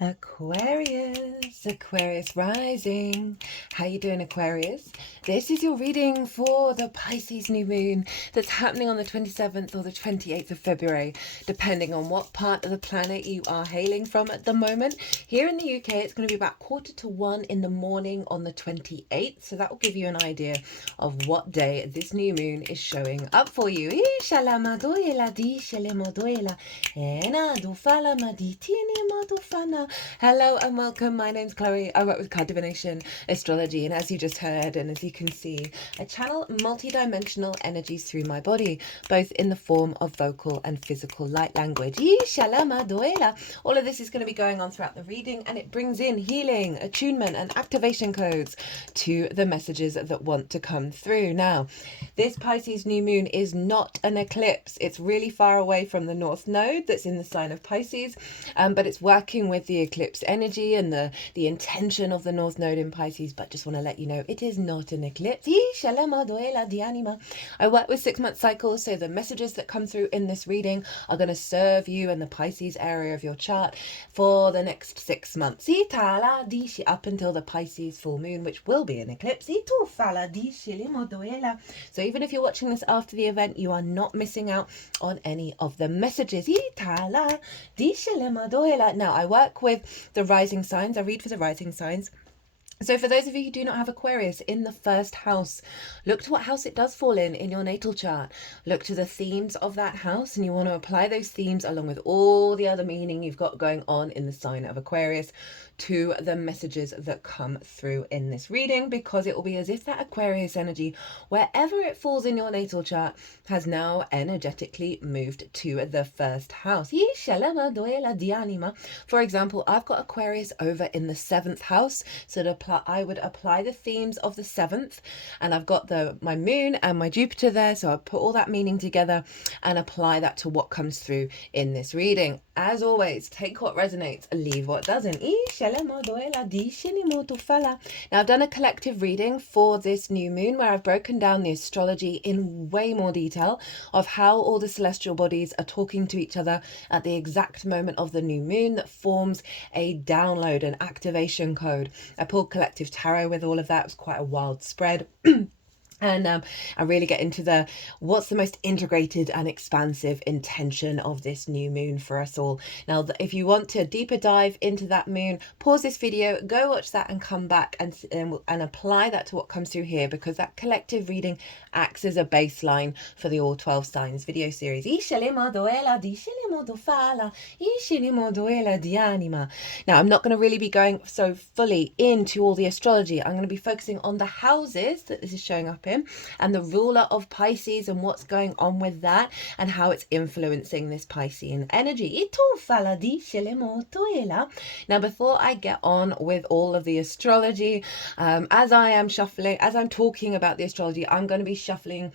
Aquarius rising. How you doing, Aquarius? This is your reading for the Pisces new moon that's happening on the 27th or the 28th of February, depending on what part of the planet you are hailing from at the moment. Here in the UK, it's going to be about 1:45 in the morning on the 28th, so that will give you an idea of what day this new moon is showing up for you. Hello and welcome. My name's Chloe. I work with card divination, astrology, and as you just heard, and as you can see, I channel multi-dimensional energies through my body, both in the form of vocal and physical light language. All of this is going to be going on throughout the reading, and it brings in healing, attunement, and activation codes to the messages that want to come through. Now, this Pisces new moon is not an eclipse. It's really far away from the North Node that's in the sign of Pisces, but it's working with the eclipse energy and the intention of the North Node in Pisces. But just want to let you know, it is not an eclipse. I work with 6-month cycles, so the messages that come through in this reading are going to serve you in the Pisces area of your chart for the next 6 months, up until the Pisces full moon, which will be an eclipse. So even if you're watching this after the event, you are not missing out on any of the messages. Now, I work with the rising signs. I read for the rising signs. So for those of you who do not have Aquarius in the first house, look to what house it does fall in your natal chart. Look to the themes of that house, and you want to apply those themes along with all the other meaning you've got going on in the sign of Aquarius to the messages that come through in this reading, because it will be as if that Aquarius energy, wherever it falls in your natal chart, has now energetically moved to the first house. For example, I've got Aquarius over in the 7th house, so I would apply the themes of the 7th, and I've got my moon and my Jupiter there, so I put all that meaning together and apply that to what comes through in this reading. As always, take what resonates, leave what doesn't. Now, I've done a collective reading for this new moon where I've broken down the astrology in way more detail of how all the celestial bodies are talking to each other at the exact moment of the new moon that forms a download, an activation code. I pulled collective tarot with all of that. It was quite a wild spread. And I really get into what's the most integrated and expansive intention of this new moon for us all. Now, if you want to deeper dive into that moon, pause this video, go watch that and come back and apply that to what comes through here, because that collective reading acts as a baseline for the All 12 Signs video series. Now, I'm not going to really be going so fully into all the astrology. I'm going to be focusing on the houses that this is showing up in, and the ruler of Pisces and what's going on with that and how it's influencing this Piscean energy. Now, before I get on with all of the astrology, as I'm talking about the astrology, I'm going to be shuffling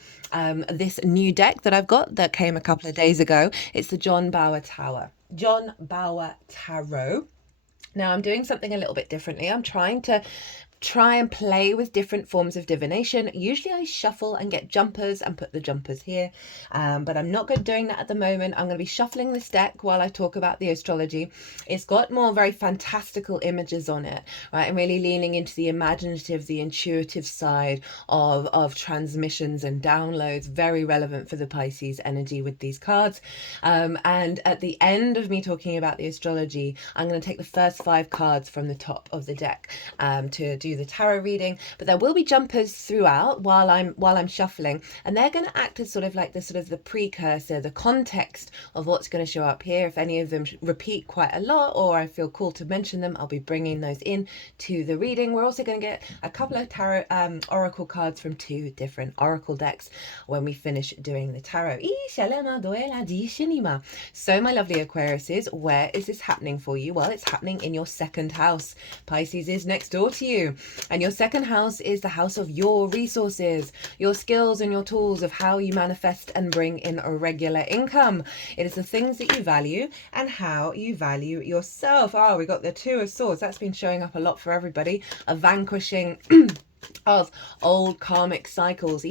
this new deck that I've got that came a couple of days ago. It's the John Bauer Tarot. Now, I'm doing something a little bit differently. I'm trying and play with different forms of divination. Usually I shuffle and get jumpers and put the jumpers here, but I'm not doing that at the moment. I'm going to be shuffling this deck while I talk about the astrology. It's got more very fantastical images on it, right? I'm really leaning into the imaginative, the intuitive side of transmissions and downloads, very relevant for the Pisces energy with these cards. And at the end of me talking about the astrology, I'm going to take the first 5 cards from the top of the deck to do the tarot reading, but there will be jumpers throughout while I'm shuffling, and they're going to act as sort of the precursor, the context of what's going to show up here. If any of them repeat quite a lot, or I feel called to mention them, I'll be bringing those in to the reading. We're also going to get a couple of tarot oracle cards from 2 different oracle decks when we finish doing the tarot. So my lovely Aquariuses, where is this happening for you? Well, it's happening in your 2nd house. Pisces is next door to you. And your 2nd house is the house of your resources, your skills and your tools of how you manifest and bring in a regular income. It is the things that you value and how you value yourself. We got the 2 of Swords. That's been showing up a lot for everybody. A vanquishing of old karmic cycles.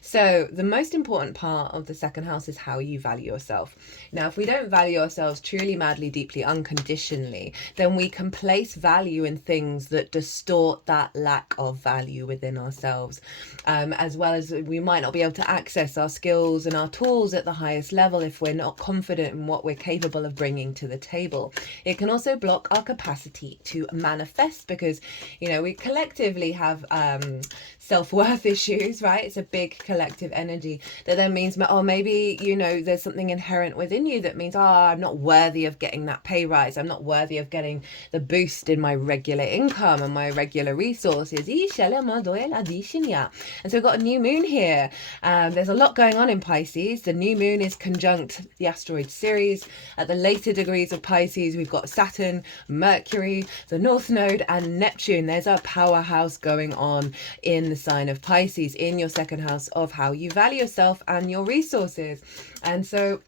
So the most important part of the second house is how you value yourself. Now, if we don't value ourselves truly, madly, deeply, unconditionally, then we can place value in things that distort that lack of value within ourselves, as well as we might not be able to access our skills and our tools at the highest level if we're not confident in what we're capable of bringing to the table. It can also block our capacity to manifest because, you know, we collectively have self-worth issues, right? It's a big collective energy that then means, oh, maybe, you know, there's something inherent within you that means, oh, I'm not worthy of getting that pay rise. I'm not worthy of getting the boost in my regular income and my regular resources. And so we've got a new moon here. There's a lot going on in Pisces. The new moon is conjunct the asteroid Ceres. At the later degrees of Pisces, we've got Saturn, Mercury, the North Node, and Neptune. There's a powerhouse going on in the sign of Pisces, in your second house of how you value yourself and your resources. And so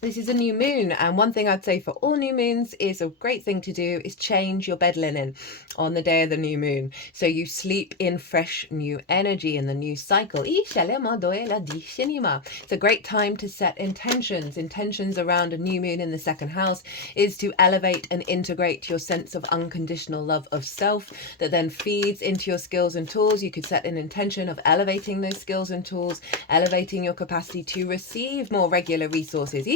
this is a new moon, and one thing I'd say for all new moons is a great thing to do is change your bed linen on the day of the new moon, so you sleep in fresh new energy in the new cycle. It's a great time to set intentions around a new moon in the second house is to elevate and integrate your sense of unconditional love of self that then feeds into your skills and tools. You could set an intention of elevating those skills and tools, elevating your capacity to receive more regular resources.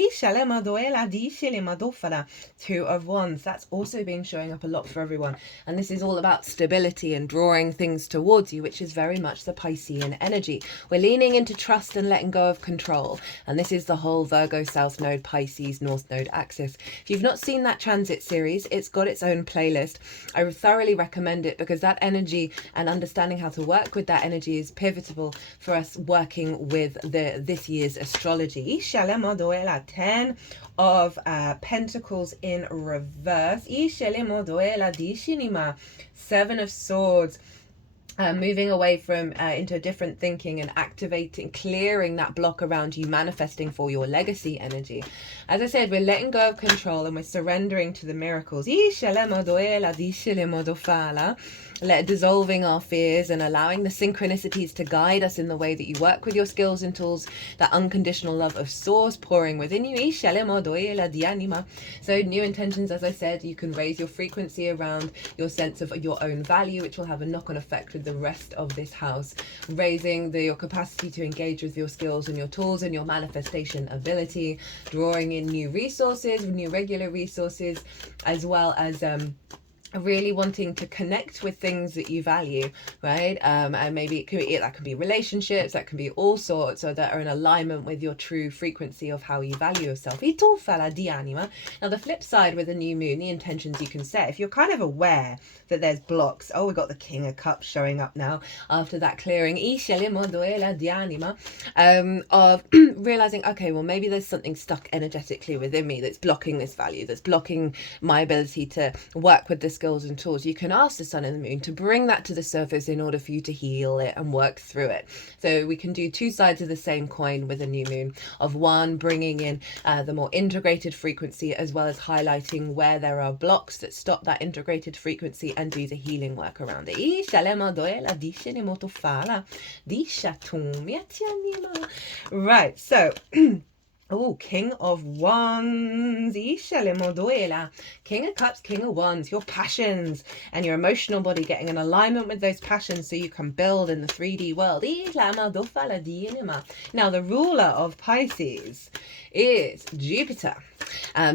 Two of Wands. That's also been showing up a lot for everyone. And this is all about stability and drawing things towards you, which is very much the Piscean energy. We're leaning into trust and letting go of control. And this is the whole Virgo South Node, Pisces North Node axis. If you've not seen that transit series, it's got its own playlist. I would thoroughly recommend it because that energy and understanding how to work with that energy is pivotal for us working with this year's astrology. 10 of Pentacles in reverse. 7 of Swords. Moving away from into a different thinking and activating, clearing that block around you, manifesting for your legacy energy. As I said, we're letting go of control and we're surrendering to the miracles. Dissolving our fears and allowing the synchronicities to guide us in the way that you work with your skills and tools, that unconditional love of source pouring within you. So new intentions, as I said, you can raise your frequency around your sense of your own value, which will have a knock-on effect with the rest of this house, raising your capacity to engage with your skills and your tools and your manifestation ability, drawing in new resources, new regular resources, as well as really wanting to connect with things that you value, right? And maybe that can be relationships, that can be all sorts, so that are in alignment with your true frequency of how you value yourself. Now the flip side with a new moon, the intentions you can set, if you're kind of aware that there's blocks, we've got the King of Cups showing up now after that clearing, of realizing, okay, well, maybe there's something stuck energetically within me that's blocking this value, that's blocking my ability to work with this skills and tools. You can ask the sun and the moon to bring that to the surface in order for you to heal it and work through it. So we can do two sides of the same coin with a new moon, of one bringing in the more integrated frequency, as well as highlighting where there are blocks that stop that integrated frequency and do the healing work around it. Right, so King of Wands. King of Cups, King of Wands. Your passions and your emotional body getting in alignment with those passions so you can build in the 3D world. Now, the ruler of Pisces is Jupiter.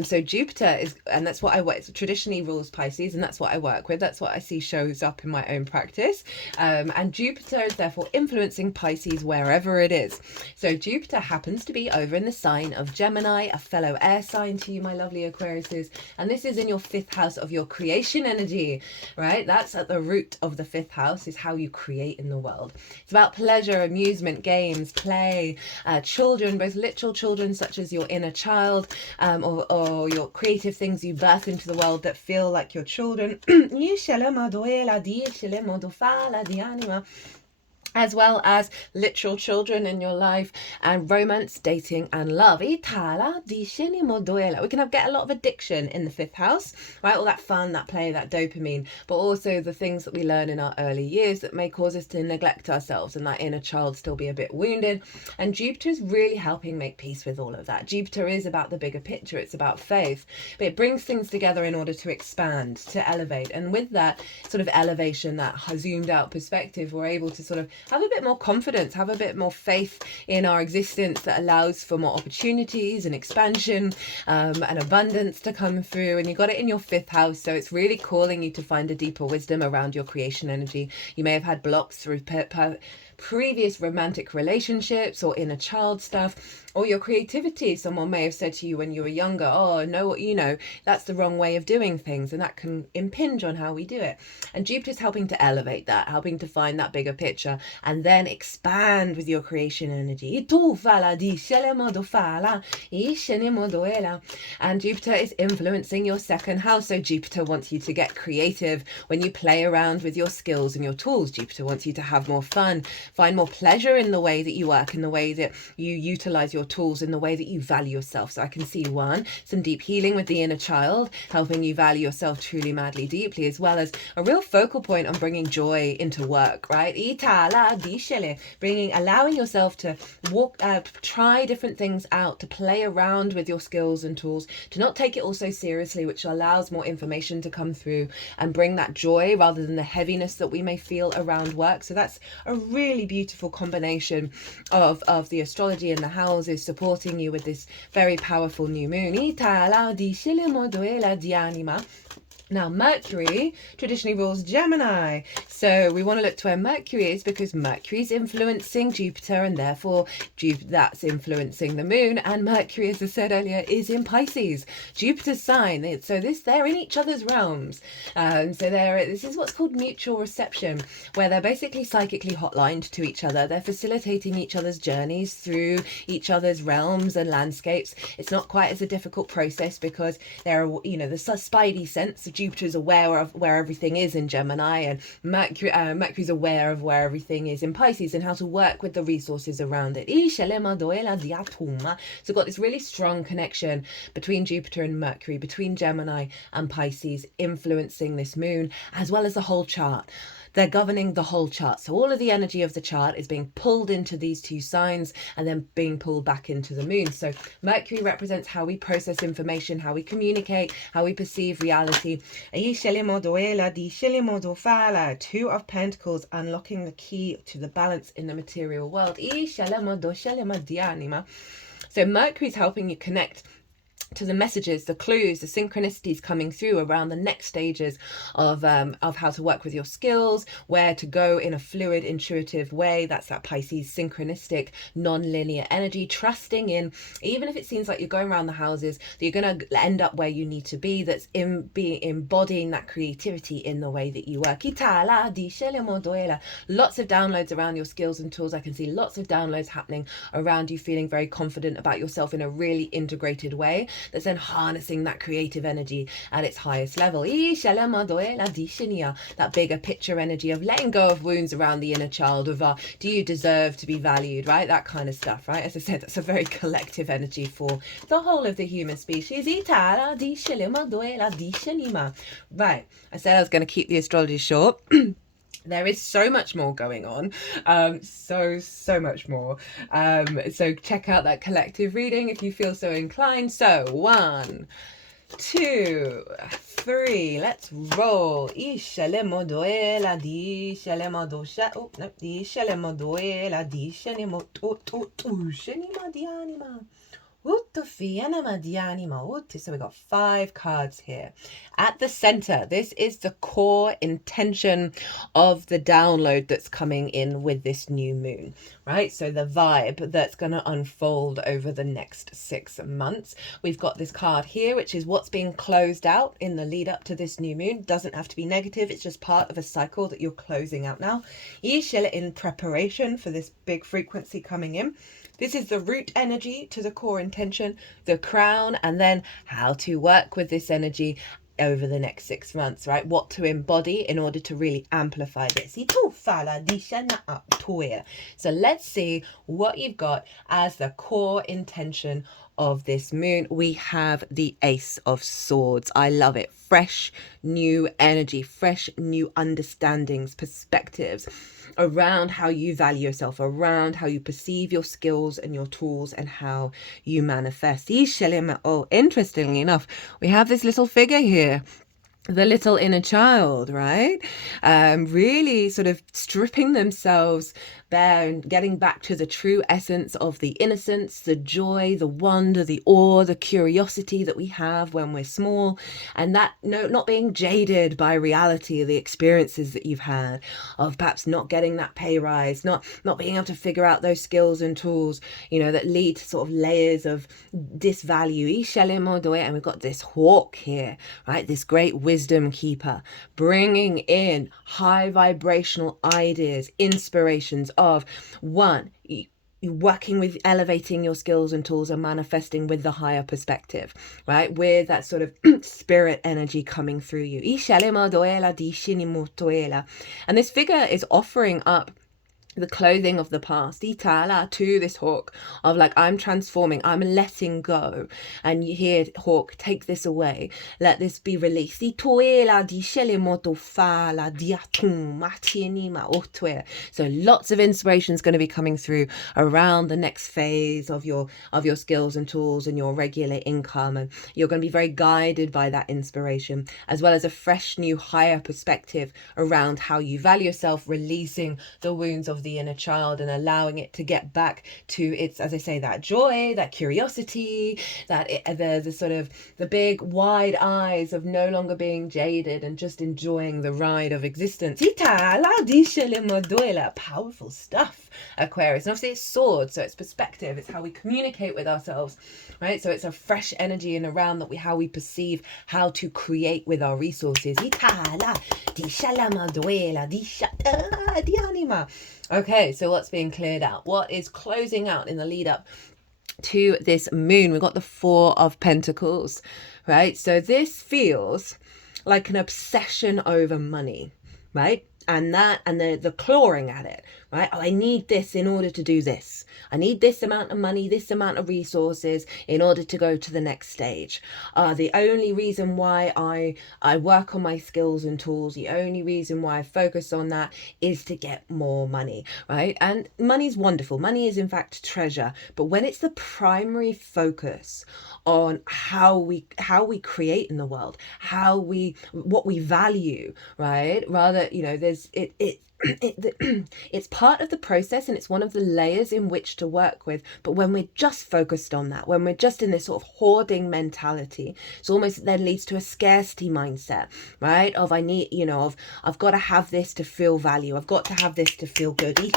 So Jupiter is, and that's what I work, traditionally rules Pisces, and that's what I work with. That's what I see shows up in my own practice. And Jupiter is therefore influencing Pisces wherever it is. So Jupiter happens to be over in the sign of Gemini, a fellow air sign to you, my lovely Aquariuses. And this is in your 5th house of your creation energy, right? That's at the root of the 5th house, is how you create in the world. It's about pleasure, amusement, games, play, children, both literal children such as your inner child, or your creative things you birth into the world that feel like your children. as well as literal children in your life, and romance, dating, and love. We can get a lot of addiction in the 5th house, right? All that fun, that play, that dopamine, but also the things that we learn in our early years that may cause us to neglect ourselves and that inner child still be a bit wounded. And Jupiter is really helping make peace with all of that. Jupiter is about the bigger picture. It's about faith, but it brings things together in order to expand, to elevate. And with that sort of elevation, that zoomed out perspective, we're able to sort of have a bit more confidence, have a bit more faith in our existence that allows for more opportunities and expansion, and abundance to come through. And you got it in your 5th house, so it's really calling you to find a deeper wisdom around your creation energy. You may have had blocks through previous romantic relationships or inner child stuff, or your creativity. Someone may have said to you when you were younger, oh no, that's the wrong way of doing things, and that can impinge on how we do it. And Jupiter's helping to elevate that, helping to find that bigger picture, and then expand with your creation energy. And Jupiter is influencing your 2nd house, so Jupiter wants you to get creative when you play around with your skills and your tools. Jupiter wants you to have more fun, find more pleasure in the way that you work, in the way that you utilize your tools, in the way that you value yourself. So I can see some deep healing with the inner child, helping you value yourself truly, madly, deeply, as well as a real focal point on bringing joy into work, right? Allowing yourself to try different things out, to play around with your skills and tools, to not take it all so seriously, which allows more information to come through and bring that joy rather than the heaviness that we may feel around work. So that's a really beautiful combination of the astrology and the houses supporting you with this very powerful new moon. Now, Mercury traditionally rules Gemini. So we want to look to where Mercury is, because Mercury is influencing Jupiter, and therefore that's influencing the moon. And Mercury, as I said earlier, is in Pisces, Jupiter's sign. So they're in each other's realms. This is what's called mutual reception, where they're basically psychically hotlined to each other. They're facilitating each other's journeys through each other's realms and landscapes. It's not quite as a difficult process because there are, the spidey sense of Jupiter's aware of where everything is in Gemini, and Mercury's aware of where everything is in Pisces and how to work with the resources around it. So we've got this really strong connection between Jupiter and Mercury, between Gemini and Pisces, influencing this moon, as well as the whole chart. They're governing the whole chart. So all of the energy of the chart is being pulled into these two signs and then being pulled back into the moon. So Mercury represents how we process information, how we communicate, how we perceive reality. Two of Pentacles, unlocking the key to the balance in the material world. So Mercury's helping you connect to the messages, the clues, the synchronicities coming through around the next stages of how to work with your skills, where to go in a fluid, intuitive way. That's that Pisces synchronistic, non-linear energy, trusting in, even if it seems like you're going around the houses, that you're going to end up where you need to be. That's embodying that creativity in the way that you work. Lots of downloads around your skills and tools. I can see lots of downloads happening around you feeling very confident about yourself in a really integrated way, that's then harnessing that creative energy at its highest level. That bigger picture energy of letting go of wounds around the inner child, of do you deserve to be valued, right? That kind of stuff, right? As I said, that's a very collective energy for the whole of the human species. Right, I said I was going to keep the astrology short. There is so much more going on, so much more. So check out that collective reading if you feel so inclined. So 1, 2, 3, let's roll. So we got 5 cards here. At the center, this is the core intention of the download that's coming in with this new moon, right? So the vibe that's going to unfold over the next 6 months. We've got this card here, which is what's being closed out in the lead up to this new moon. Doesn't have to be negative. It's just part of a cycle that you're closing out now. In preparation for this big frequency coming in. This is the root energy to the core intention, the crown, and then how to work with this energy over the next 6 months, right? What to embody in order to really amplify this. So let's see what you've got as the core intention of this moon. We have the Ace of Swords. I love it. Fresh new energy, fresh new understandings, perspectives around how you value yourself, around how you perceive your skills and your tools, and how you manifest. Oh, interestingly enough, we have this little figure here, the little inner child, right? Really sort of stripping themselves bare and getting back to the true essence of the innocence, the joy, the wonder, the awe, the curiosity that we have when we're small, and that not being jaded by reality, the experiences that you've had of perhaps not getting that pay rise, not being able to figure out those skills and tools, that lead to sort of layers of disvalue. And we've got this hawk here, right? This great wisdom keeper, bringing in high vibrational ideas, inspirations of one, working with elevating your skills and tools and manifesting with the higher perspective, right? With that sort of spirit energy coming through you. And this figure is offering up the clothing of the past to this hawk of like, I'm transforming, I'm letting go. And you hear hawk, take this away, let this be released. So lots of inspiration is going to be coming through around the next phase of your skills and tools and your regular income, and you're going to be very guided by that inspiration, as well as a fresh new higher perspective around how you value yourself, releasing the wounds of the inner child and allowing it to get back to its, as I say, that joy, that curiosity, the sort of the big wide eyes of no longer being jaded and just enjoying the ride of existence. Powerful stuff, Aquarius. And obviously it's swords, so it's perspective, it's how we communicate with ourselves, right? So it's a fresh energy and around that how we perceive how to create with our resources. Okay, so what's being cleared out? What is closing out in the lead up to this moon? We've got the Four of Pentacles, right? So this feels like an obsession over money, right? And the clawing at it, right? Oh, I need this in order to do this. I need this amount of money, this amount of resources in order to go to the next stage. The only reason why I work on my skills and tools, the only reason why I focus on that is to get more money, right? And money's wonderful. Money is in fact treasure. But when it's the primary focus on how we create in the world, what we value, right? Rather, there's it's part of the process and it's one of the layers in which to work with. But when we're just focused on that, when we're just in this sort of hoarding mentality, it's almost then leads to a scarcity mindset, right? Of I've got to have this to feel value. I've got to have this to feel good. For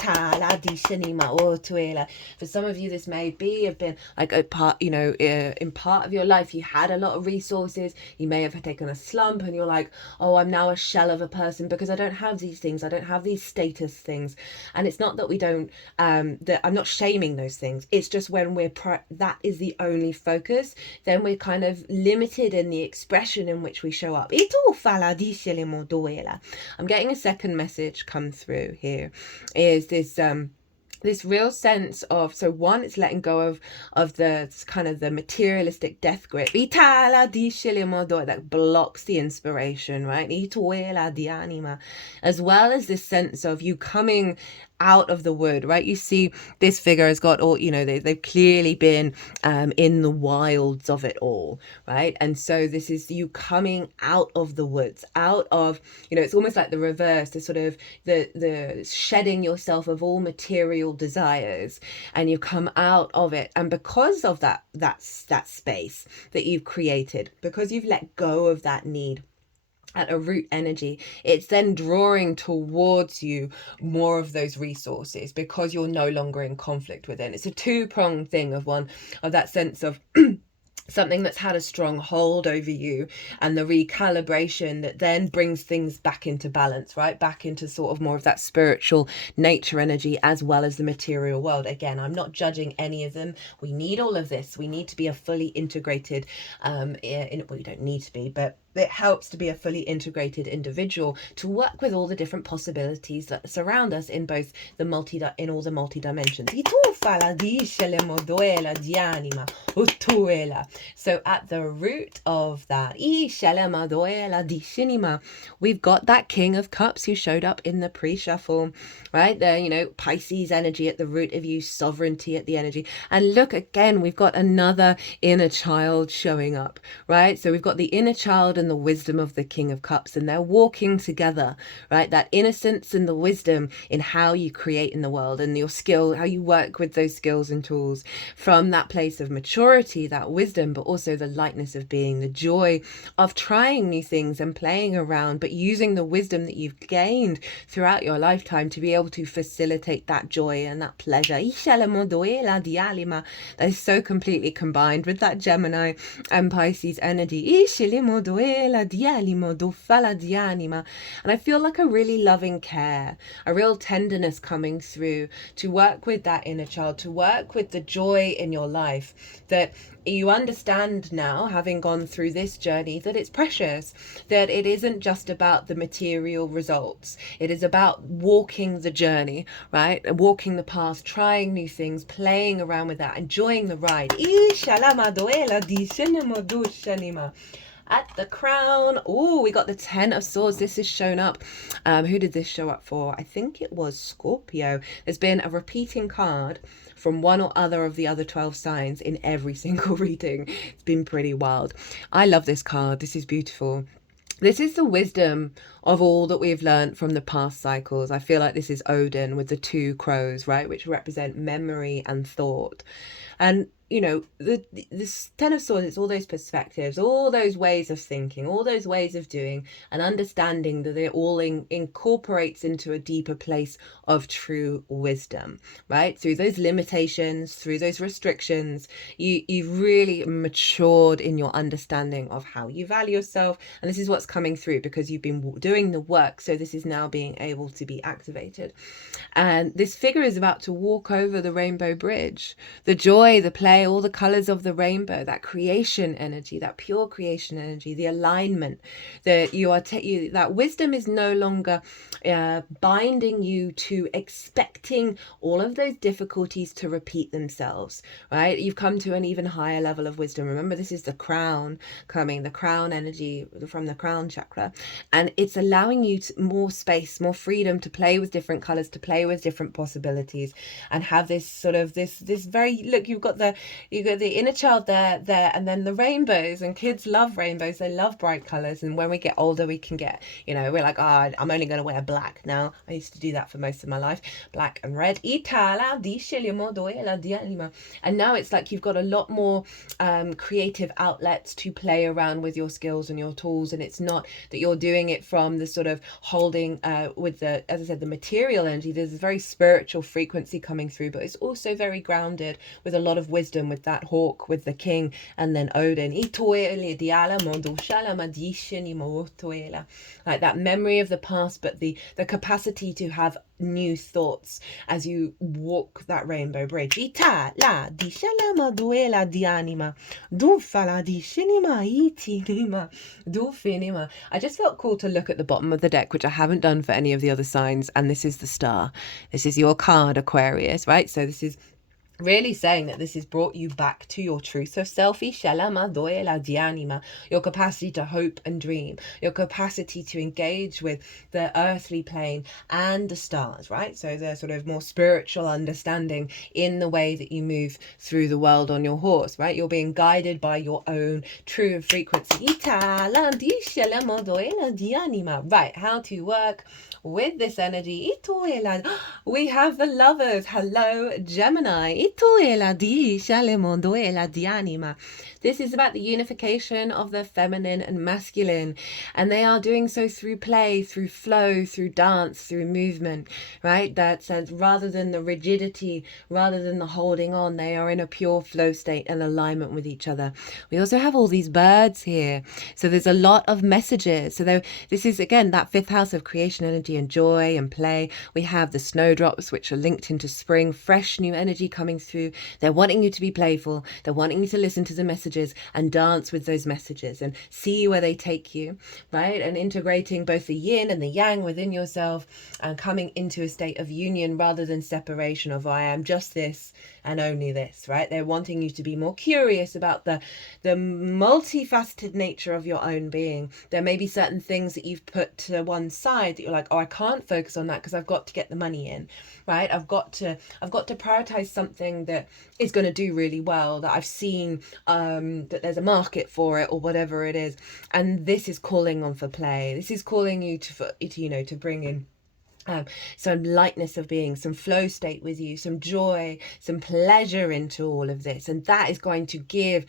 some of you, this may have been like a part, in part of your life, you had a lot of resources. You may have taken a slump and you're like, oh, I'm now a shell of a person because I don't have these things. I don't have these status things. And it's not that we don't, that I'm not shaming those things. It's just when that is the only focus, then we're kind of limited in the expression in which we show up. I'm getting a second message come through here. Is this real sense of, so one, it's letting go of the kind of the materialistic death grip that blocks the inspiration, right? As well as this sense of you coming out of the wood, right? You see this figure has got all, they've clearly been in the wilds of it all, right? And so this is you coming out of the woods, out of, it's almost like the reverse, the sort of the shedding yourself of all material desires, and you come out of it. And because of that space that you've created, because you've let go of that need at a root energy, it's then drawing towards you more of those resources because you're no longer in conflict with it. It's a two-pronged thing of that sense of something that's had a strong hold over you, and the recalibration that then brings things back into balance, right? Back into sort of more of that spiritual nature energy as well as the material world. Again, I'm not judging any of them. We need all of this. We need to be a fully integrated, well, you don't need to be, but it helps to be a fully integrated individual to work with all the different possibilities that surround us in both the all the multi dimensions. So at the root of that, we've got that King of Cups who showed up in the pre-shuffle, right? There, you know, Pisces energy at the root of you, sovereignty at the energy. And look, again, we've got another inner child showing up, right? So we've got the inner child and the wisdom of the King of Cups, and they're walking together, right? That innocence and the wisdom in how you create in the world, and your skill, how you work with those skills and tools from that place of maturity, that wisdom, but also the lightness of being, the joy of trying new things and playing around, but using the wisdom that you've gained throughout your lifetime to be able to facilitate that joy and that pleasure. That is so completely combined with that Gemini and Pisces energy. And I feel like a really loving care, a real tenderness coming through to work with that inner child, to work with the joy in your life, that you understand now, having gone through this journey, that it's precious, that it isn't just about the material results. It is about walking the journey, right? Walking the path, trying new things, playing around with that, enjoying the ride. At the crown, oh, we got the 10 of Swords. This is shown up. Who did this show up for? I think it was Scorpio. There's been a repeating card from one or other of the other 12 signs in every single reading. It's been pretty wild. I love this card. This is beautiful. This is the wisdom of all that we've learned from the past cycles. I feel like this is Odin with the 2 crows, right, which represent memory and thought. And you know, this 10 of Swords, it's all those perspectives, all those ways of thinking, all those ways of doing, and understanding that it all incorporates into a deeper place of true wisdom, right? Through those limitations, through those restrictions, you've really matured in your understanding of how you value yourself. And this is what's coming through because you've been doing the work. So this is now being able to be activated. And this figure is about to walk over the rainbow bridge. The joy, the play, all the colors of the rainbow, that creation energy, that pure creation energy, the alignment that you are that wisdom is no longer binding you to expecting all of those difficulties to repeat themselves, right? You've come to an even higher level of wisdom. Remember, this is the crown coming, the crown energy from the crown chakra, and it's allowing you more space, more freedom to play with different colors, to play with different possibilities, and have this sort of this very, look, you've got the inner child there, and then the rainbows. And kids love rainbows, they love bright colors. And when we get older, we can get, you know, we're like, oh, I'm only going to wear black now. I used to do that for most of my life, black and red. And now it's like you've got a lot more creative outlets to play around with your skills and your tools. And it's not that you're doing it from the sort of holding with the, as I said, the material energy. There's a very spiritual frequency coming through, but it's also very grounded with a lot of wisdom, with that hawk, with the king, and then Odin. Like that memory of the past, but the capacity to have new thoughts as you walk that rainbow bridge. I just felt cool to look at the bottom of the deck, which I haven't done for any of the other signs, and this is the star. This is your card, Aquarius, right? So this is really saying that this has brought you back to your truth of self, your capacity to hope and dream, your capacity to engage with the earthly plane and the stars, right? So the sort of more spiritual understanding in the way that you move through the world on your horse, right? You're being guided by your own true frequency. Right, how to work with this energy. We have the lovers. Hello, Gemini. This is about the unification of the feminine and masculine, and they are doing so through play, through flow, through dance, through movement, right? That says rather than the rigidity, rather than the holding on, they are in a pure flow state and alignment with each other. We also have all these birds here, so there's a lot of messages. So this is again that fifth house of creation energy and joy and play. We have the snowdrops, which are linked into spring, fresh new energy coming through. They're wanting you to be playful, they're wanting you to listen to the messages and dance with those messages and see where they take you, right? And integrating both the yin and the yang within yourself and coming into a state of union rather than separation of I am just this and only this, right? They're wanting you to be more curious about the multifaceted nature of your own being. There may be certain things that you've put to one side that you're like, oh, I can't focus on that because I've got to get the money in, right? I've got to prioritize something that is going to do really well, that I've seen that there's a market for it or whatever it is. And this is calling on for play. This is calling you to bring in some lightness of being, some flow state with you, some joy, some pleasure into all of this. And that is going to give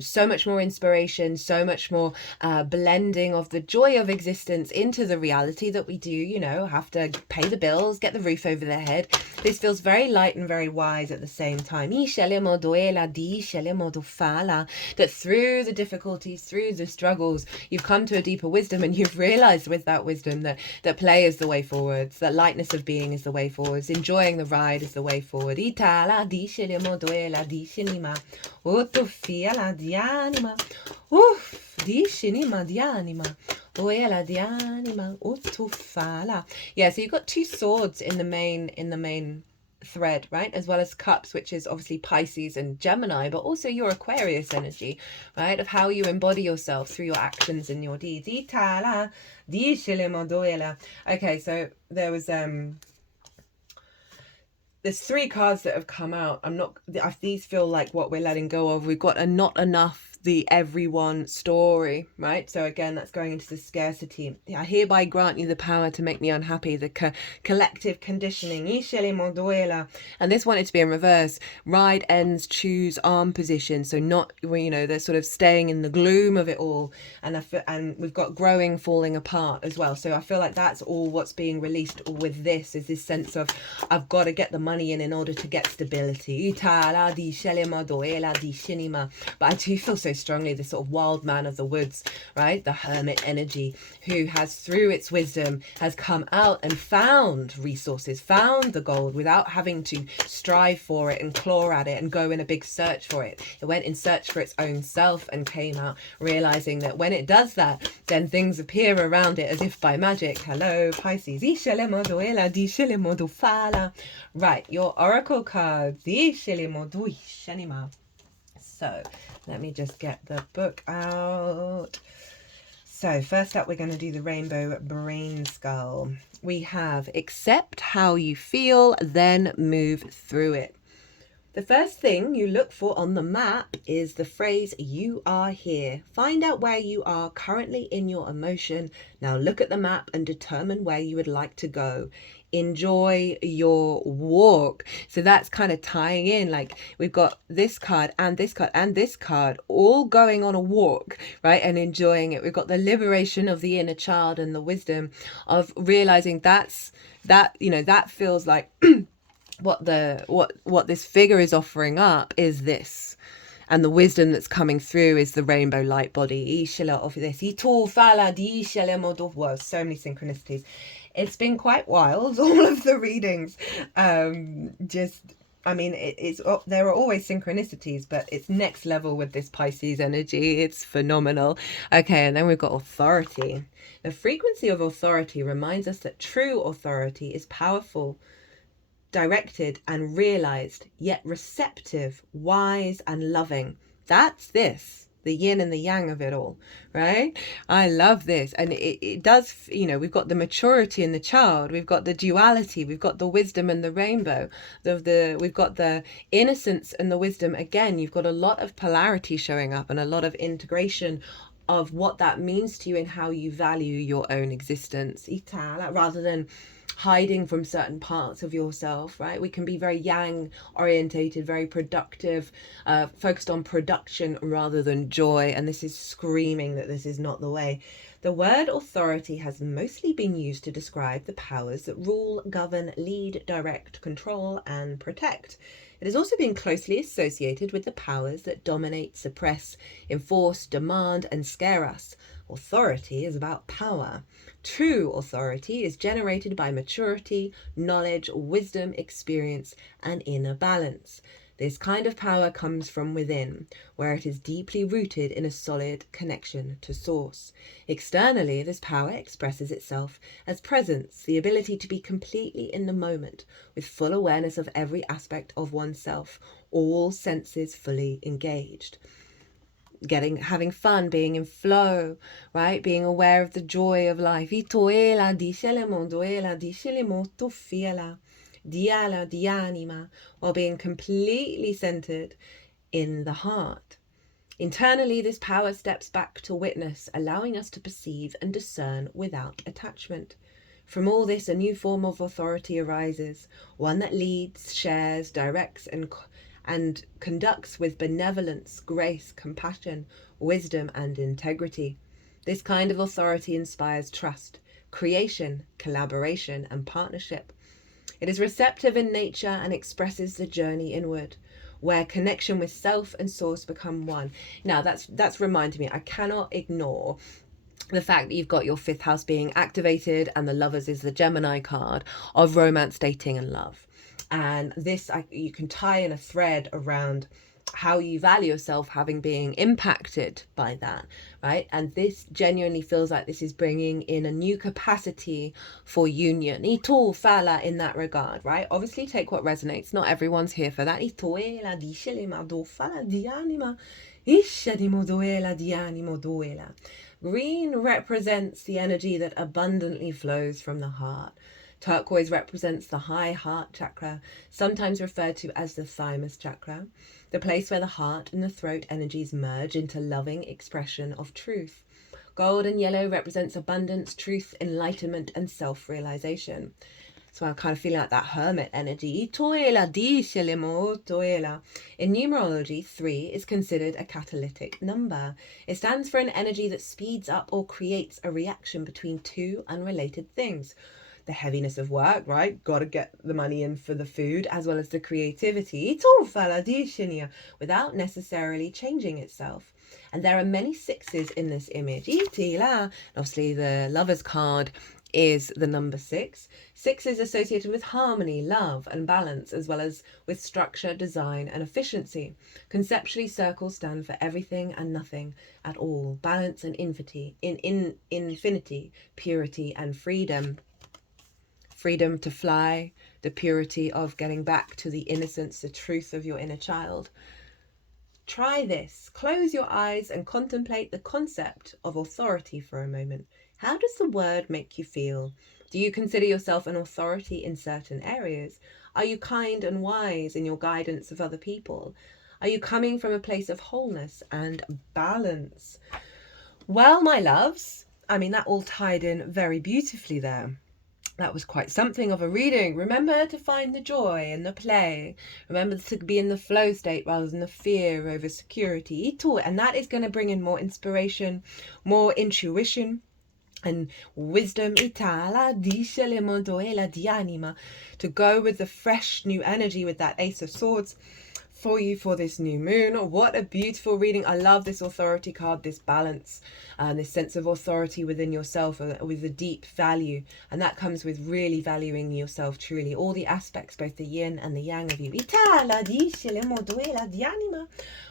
so much more inspiration, so much more blending of the joy of existence into the reality that we do, have to pay the bills, get the roof over their head. This feels very light and very wise at the same time. That through the difficulties, through the struggles, you've come to a deeper wisdom, and you've realized with that wisdom that play is the way forward. That lightness of being is the way forwards. Enjoying the ride is the way forward. Yeah, so you've got two swords in the main thread, right? As well as cups, which is obviously Pisces and Gemini, but also your Aquarius energy, right? Of how you embody yourself through your actions and your deeds. Okay, so there was there's three cards that have come out. These feel like what we're letting go of. We've got a not enough, the everyone story, right? So again, that's going into the scarcity. I hereby grant you the power to make me unhappy, the collective conditioning. And this wanted to be in reverse. Ride ends, choose arm position. So not, they're sort of staying in the gloom of it all. And we've got growing, falling apart as well. So I feel like that's all what's being released with this, is this sense of I've got to get the money in order to get stability. But I do feel so strongly the sort of wild man of the woods, right? The hermit energy, who has, through its wisdom, has come out and found resources, found the gold without having to strive for it and claw at it and go in a big search for it. It went in search for its own self and came out realizing that when it does that, then things appear around it as if by magic. Hello, Pisces. Right, your oracle cards. So let me just get the book out. So first up, we're going to do the rainbow Brainskull. We have accept how you feel, then move through it. The first thing you look for on the map is the phrase, you are here. Find out where you are currently in your emotion. Now look at the map and determine where you would like to go. Enjoy your walk. So that's kind of tying in, like we've got this card and this card and this card all going on a walk, right? And enjoying it. We've got the liberation of the inner child and the wisdom of realizing that feels like what this figure is offering up is this. And the wisdom that's coming through is the rainbow light body. So many synchronicities. It's been quite wild, all of the readings. There are always synchronicities, but it's next level with this Pisces energy. It's phenomenal. Okay, and then we've got authority. The frequency of authority reminds us that true authority is powerful, directed and realized, yet receptive, wise and loving. That's this, the yin and the yang of it all, right? I love this. And it does, we've got the maturity in the child, we've got the duality, we've got the wisdom and the rainbow, we've got the innocence and the wisdom. Again, you've got a lot of polarity showing up and a lot of integration of what that means to you and how you value your own existence, rather than hiding from certain parts of yourself, right? We can be very yang orientated, very productive, focused on production rather than joy, and this is screaming that this is not the way. The word authority has mostly been used to describe the powers that rule, govern, lead, direct, control, and protect. It has also been closely associated with the powers that dominate, suppress, enforce, demand, and scare us. Authority is about power. True authority is generated by maturity, knowledge, wisdom, experience, and inner balance. This kind of power comes from within, where it is deeply rooted in a solid connection to source. Externally, this power expresses itself as presence, the ability to be completely in the moment, with full awareness of every aspect of oneself, all senses fully engaged. Having fun, being in flow, right? Being aware of the joy of life. Diala, dianima, while being completely centered in the heart. Internally, this power steps back to witness, allowing us to perceive and discern without attachment. From all this, a new form of authority arises, one that leads, shares, directs, and conducts with benevolence, grace, compassion, wisdom, and integrity. This kind of authority inspires trust, creation, collaboration, and partnership. It is receptive in nature and expresses the journey inward, where connection with self and source become one. Now, that's reminded me, I cannot ignore the fact that you've got your 5th house being activated, and the Lovers is the Gemini card of romance, dating, and love. And this, you can tie in a thread around how you value yourself having been impacted by that, right? And this genuinely feels like this is bringing in a new capacity for union. Ito fala in that regard, right? Obviously take what resonates. Not everyone's here for that. Green represents the energy that abundantly flows from the heart. Turquoise represents the high heart chakra, sometimes referred to as the thymus chakra, the place where the heart and the throat energies merge into loving expression of truth. Gold and yellow represents abundance, truth, enlightenment, and self-realization. So I'm kind of feeling like that hermit energy. In numerology, 3 is considered a catalytic number. It stands for an energy that speeds up or creates a reaction between two unrelated things. The heaviness of work, right? Got to get the money in for the food, as well as the creativity, without necessarily changing itself. And there are many 6s in this image. Obviously, the Lover's card is the number 6. 6 is associated with harmony, love, and balance, as well as with structure, design, and efficiency. Conceptually, circles stand for everything and nothing at all, balance and infinity, purity, and freedom. Freedom to fly, the purity of getting back to the innocence, the truth of your inner child. Try this. Close your eyes and contemplate the concept of authority for a moment. How does the word make you feel? Do you consider yourself an authority in certain areas? Are you kind and wise in your guidance of other people? Are you coming from a place of wholeness and balance? Well, my loves, that all tied in very beautifully there. That was quite something of a reading. Remember to find the joy and the play. Remember to be in the flow state rather than the fear over security. And that is going to bring in more inspiration, more intuition, and wisdom, to go with the fresh new energy with that Ace of Swords for you for this new moon. What a beautiful reading. I love this authority card, this balance, and this sense of authority within yourself with a deep value, and that comes with really valuing yourself truly, all the aspects, both the yin and the yang of you.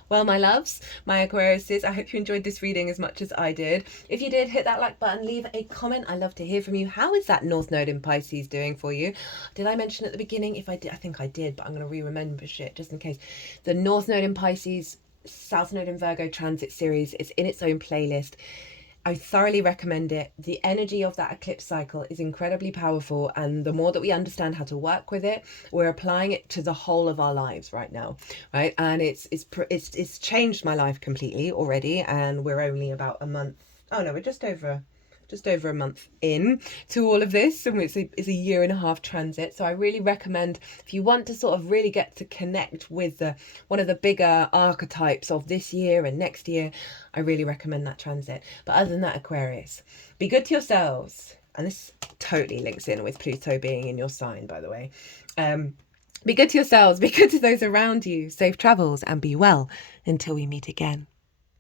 Well, my loves, my Aquariuses, I hope you enjoyed this reading as much as I did. If you did, hit that like button, leave a comment. I love to hear from you. How is that North Node in Pisces doing for you? Did I mention at the beginning? If I did, I think I did, but I'm going to re-remember shit just in case. The North Node in Pisces, South Node in Virgo transit series is in its own playlist. I thoroughly recommend it. The energy of that eclipse cycle is incredibly powerful, and the more that we understand how to work with it, we're applying it to the whole of our lives right now, right? And it's changed my life completely already, and we're only about a month. Oh no, we're just over a month in to all of this, and it's a year and a half transit. So I really recommend, if you want to sort of really get to connect with one of the bigger archetypes of this year and next year, I really recommend that transit. But other than that, Aquarius, be good to yourselves. And this totally links in with Pluto being in your sign, by the way. Be good to yourselves, be good to those around you, safe travels, and be well until we meet again.